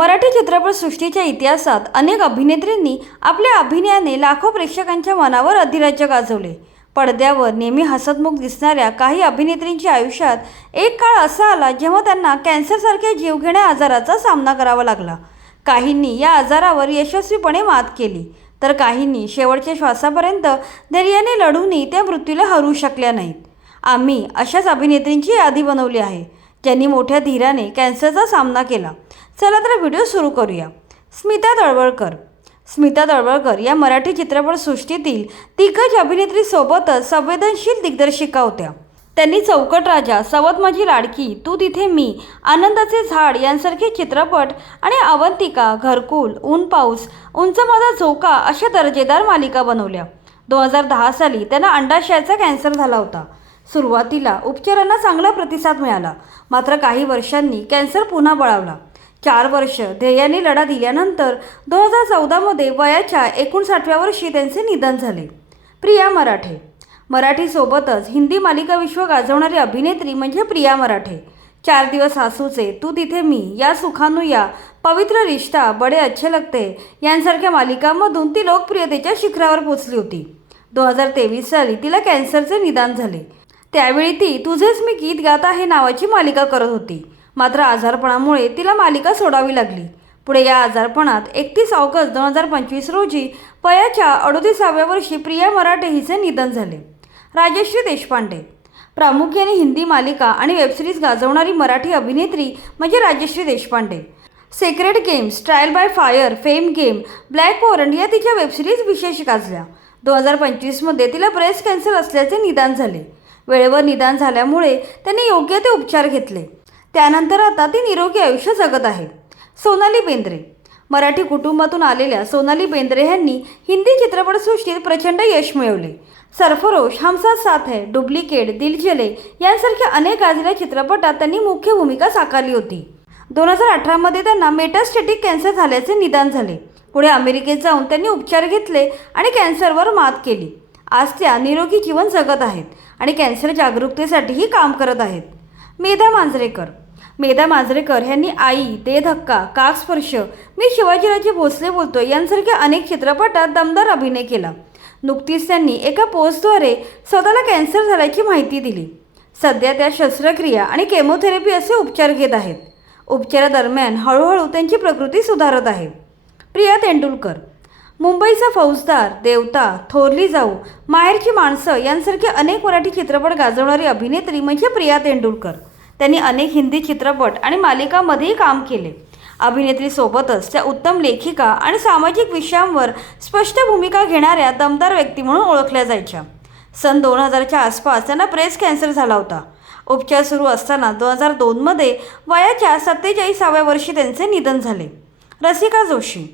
मराठी चित्रपटसृष्टीच्या इतिहासात अनेक अभिनेत्रींनी आपल्या अभिनयाने लाखो प्रेक्षकांच्या मनावर अधिराज्य गाजवले। पडद्यावर नेहमी हसतमुख दिसणाऱ्या काही अभिनेत्रींच्या आयुष्यात एक काळ असा आला जेव्हा त्यांना कॅन्सरसारख्या जीवघेण्या आजाराचा सामना करावा लागला। काहींनी या आजारावर यशस्वीपणे मात केली, तर काहींनी शेवटच्या श्वासापर्यंत धैर्याने लढूनही त्या मृत्यूला हरू शकल्या नाहीत। आम्ही अशाच अभिनेत्रींची यादी बनवली आहे, ज्यांनी मोठ्या धीराने कॅन्सरचा सामना केला। चला तर व्हिडिओ सुरू करूया। स्मिता तळवळकर। स्मिता तळवळकर या मराठी चित्रपटसृष्टीतील दिग्गज अभिनेत्रीसोबतच संवेदनशील दिग्दर्शिका होत्या। त्यांनी चौकट राजा, सवत माझी लाडकी, तू तिथे मी, आनंदाचे झाड यांसारखे चित्रपट आणि अवंतिका, घरकुल, ऊन पाऊस, उंच माझा झोका अशा दर्जेदार मालिका बनवल्या। 2010 साली त्यांना अंडाशयाचा कॅन्सर झाला होता। सुरुवातीला उपचारांना चांगला प्रतिसाद मिळाला, मात्र काही वर्षांनी कॅन्सर पुन्हा बळावला। 4 वर्ष धैर्याने लढा दिल्यानंतर 2014 मध्ये वयाच्या 59व्या वर्षी त्यांचे निधन झाले। प्रिया मराठे। मराठीसोबतच हिंदी मालिका विश्व गाजवणारी अभिनेत्री म्हणजे प्रिया मराठे। 4 दिवस आसूचे, तू तिथे मी, या सुखानुया, पवित्र रिश्ता, बडे अच्छे लगते यांसारख्या मालिकांमधून ती लोकप्रियतेच्या शिखरावर पोचली होती। 2023 साली तिला कॅन्सरचे निदान झाले। त्यावेळी ती तुझेच मी गीत गात आहे नावाची मालिका करत होती, मात्र आजारपणामुळे तिला मालिका सोडावी लागली। पुढे या आजारपणात 31 ऑगस्ट 2025 रोजी वयाच्या 38व्या वर्षी प्रिया मराठे हिचे निधन झाले। राजश्री देशपांडे। प्रामुख्याने हिंदी मालिका आणि वेबसिरीज गाजवणारी मराठी अभिनेत्री म्हणजे Rajshri Deshpande. Sacred games, trial by fire, fame game, black warrant या तिच्या वेबसिरीज विशेष गाजल्या। 2025 मध्ये तिला ब्रेस्ट कॅन्सर असल्याचे निदान झाले। वेळेवर निदान झाल्यामुळे त्यांनी योग्य ते उपचार घेतले, त्यानंतर आता ती निरोगी आयुष्य जगत आहे। सोनाली बेंद्रे। मराठी कुटुंबातून आलेल्या सोनाली बेंद्रे यांनी हिंदी चित्रपटसृष्टीत प्रचंड यश मिळवले। सरफरोश, हम साथ साथ है, डुप्लिकेट, दिल जले यांसारख्या अनेक गाजलेल्या चित्रपटात त्यांनी मुख्य भूमिका साकारली होती। 2018 मध्ये त्यांना मेटास्टॅटिक कॅन्सर झाल्याचे निदान झाले। पुढे अमेरिकेत जाऊन त्यांनी उपचार घेतले आणि कॅन्सरवर मात केली। आज त्या निरोगी जीवन जगत आहेत आणि कॅन्सर जागरूकतेसाठीही काम करत आहेत। मेधा मांजरेकर। मेधा मांजरेकर यांनी आई, दे धक्का, काकस्पर्श, मी शिवाजीराजे भोसले बोलतोय यांसारख्या अनेक चित्रपटात दमदार अभिनय केला। नुकतीच त्यांनी एका पोस्टद्वारे स्वतःला कॅन्सर झाल्याची माहिती दिली। सध्या त्या शस्त्रक्रिया आणि केमोथेरपी असे उपचार घेत आहेत। उपचारादरम्यान हळूहळू त्यांची प्रकृती सुधारत आहे। प्रिया तेंडुलकर। मुंबईचा फौजदार, देवता, थोरली जाऊ, माहेरची माणसं यांसारखे अनेक मराठी चित्रपट गाजवणारी अभिनेत्री म्हणजे प्रिया तेंडुलकर। त्यांनी अनेक हिंदी चित्रपट आणि मालिकांमध्येही काम केले। अभिनेत्रीसोबतच त्या उत्तम लेखिका आणि सामाजिक विषयांवर स्पष्ट भूमिका घेणाऱ्या दमदार व्यक्ती म्हणून ओळखल्या जायच्या। सन 2000च्या आसपास त्यांना ब्रेस्ट कॅन्सर झाला होता। उपचार सुरू असताना 2002 मध्ये वयाच्या 47व्या वर्षी त्यांचे निधन झाले। रसिका जोशी।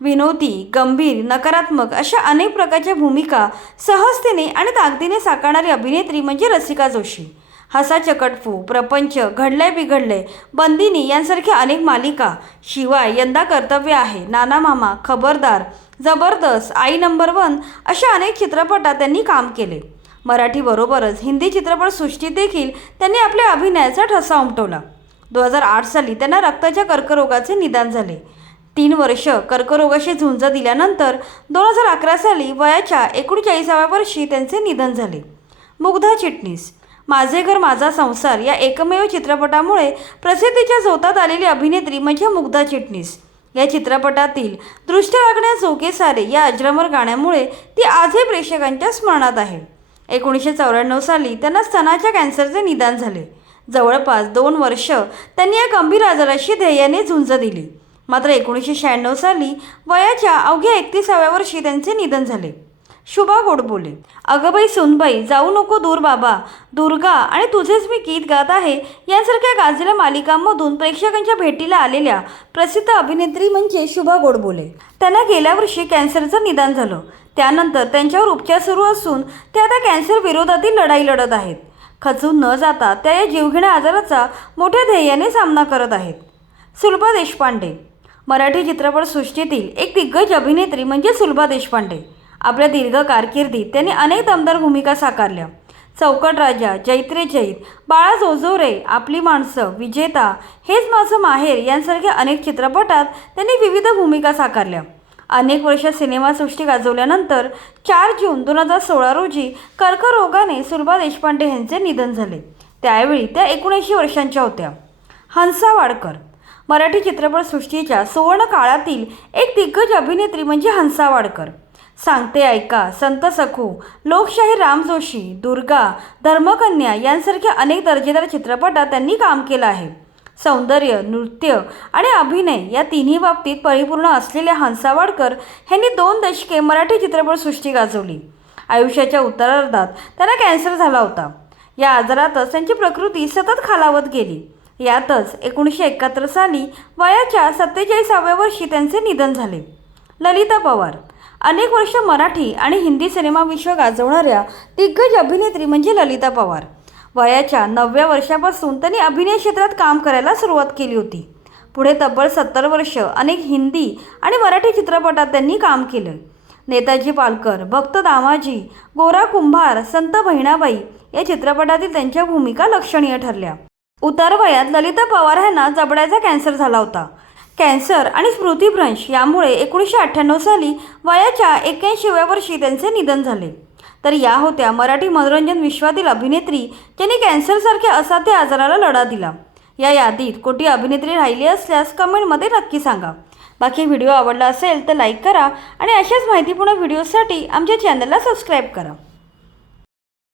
विनोदी, गंभीर, नकारात्मक अशा अनेक प्रकारच्या भूमिका सहजतेने आणि ताकदीने साकारणारी अभिनेत्री म्हणजे रसिका जोशी। हसा चकटफू, प्रपंच, घडलंय बिघडलंय, बंदिनी यांसारख्या अनेक मालिका, शिवाय यंदा कर्तव्य आहे, नाना मामा, खबरदार, जबरदस्त, आई नंबर 1 अशा अनेक चित्रपटात त्यांनी काम केले। मराठीबरोबरच हिंदी चित्रपटसृष्टीत देखील त्यांनी आपल्या अभिनयाचा ठसा उमटवला। 2008 साली त्यांना रक्ताच्या कर्करोगाचे निदान झाले। 3 वर्ष कर्करोगाशी झुंज दिल्यानंतर 2011 साली वयाच्या 39व्या वर्षी त्यांचे निधन झाले। मुग्धा चिटणीस। माझे घर माझा संसार या एकमेव चित्रपटामुळे प्रसिद्धीच्या झोतात आलेली अभिनेत्री म्हणजे मुग्धा चिटणीस। या चित्रपटातील दृष्ट लागण्या जोगे सारे या अजरामर गाण्यामुळे ती आजही प्रेक्षकांच्या स्मरणात आहे। 1994 साली त्यांना स्तनाच्या कॅन्सरचे निदान झाले। जवळपास 2 वर्ष त्यांनी या गंभीर आजाराशी धैर्याने झुंज दिली, मात्र 1996 साली वयाच्या अवघ्या 31व्या वर्षी त्यांचे निधन झाले। शुभा गोडबोले। अगबाई सुनबाई, जाऊ नको दूर बाबा, दुर्गा आणि तुझेच मी गीत गात आहे यांसारख्या गाजलेल्या मालिकांमधून प्रेक्षकांच्या भेटीला आलेल्या प्रसिद्ध अभिनेत्री म्हणजे शुभा गोडबोले। त्यांना गेल्या वर्षी कॅन्सरचं निदान झालं, त्यानंतर त्यांच्यावर उपचार सुरू असून त्या आता कॅन्सर विरोधातील लढाई लढत आहेत। खचून न जाता त्या या जीवघेण्या आजाराचा मोठ्या धैर्याने सामना करत आहेत। सुलभा देशपांडे। मराठी चित्रपटसृष्टीतील एक दिग्गज अभिनेत्री म्हणजे सुलभा देशपांडे। आपल्या दीर्घ कारकिर्दीत त्यांनी अनेक दमदार भूमिका साकारल्या। चौकट राजा, जैत रे जैत, बाळा जोजोरे, आपली माणसं, विजेता, हेच माझं माहेर यांसारख्या अनेक चित्रपटात त्यांनी विविध भूमिका साकारल्या. अनेक वर्ष सिनेमासृष्टी गाजवल्यानंतर 4 जून 2016 रोजी कर्करोगाने सुलभा देशपांडे यांचे निधन झाले. त्यावेळी त्या 79 वर्षांच्या होत्या. हंसा वाडकर मराठी चित्रपटसृष्टीच्या सुवर्ण काळातील एक दिग्गज अभिनेत्री म्हणजे हंसा वाडकर. सांगते ऐका, संत सखू, लोकशाहीर राम जोशी, दुर्गा, धर्मकन्या यांसारख्या अनेक दर्जेदार चित्रपटात त्यांनी काम केलं आहे. सौंदर्य, नृत्य आणि अभिनय या तिन्ही बाबतीत परिपूर्ण असलेल्या हंसा वाडकर यांनी 2 दशके मराठी चित्रपटसृष्टी गाजवली. आयुष्याच्या उत्तरार्धात त्यांना कॅन्सर झाला होता. या आजारातच त्यांची प्रकृती सतत खालावत गेली. यातच 1971 साली वयाच्या 47व्या वर्षी त्यांचे निधन झाले. ललिता पवार अनेक वर्ष मराठी आणि हिंदी सिनेमा विश्व गाजवणाऱ्या दिग्गज अभिनेत्री म्हणजे ललिता पवार. वयाच्या 9व्या वर्षापासून त्यांनी अभिनय क्षेत्रात काम करायला सुरुवात केली होती. पुढे तब्बल 70 वर्ष अनेक हिंदी आणि मराठी चित्रपटात त्यांनी काम केलं. नेताजी पालकर, भक्त दामाजी, गोरा कुंभार, संत बहिणाबाई या चित्रपटातील त्यांच्या भूमिका लक्षणीय ठरल्या. उतार वयात ललिता पवार यांना जबड्याचा कॅन्सर झाला होता. कॅन्सर आणि स्मृतिभ्रंश यामुळे 1998 साली वयाच्या 81व्या वर्षी त्यांचे निधन झाले. तर या होत्या मराठी मनोरंजन विश्वातील अभिनेत्री ज्यांनी कॅन्सरसारख्या असाध्य आजाराला लढा दिला. या यादीत कोणती अभिनेत्री राहिली असल्यास कमेंटमध्ये नक्की सांगा. बाकी व्हिडिओ आवडला असेल तर लाईक करा आणि अशाच माहितीपूर्ण व्हिडिओसाठी आमच्या चॅनलला सबस्क्राईब करा.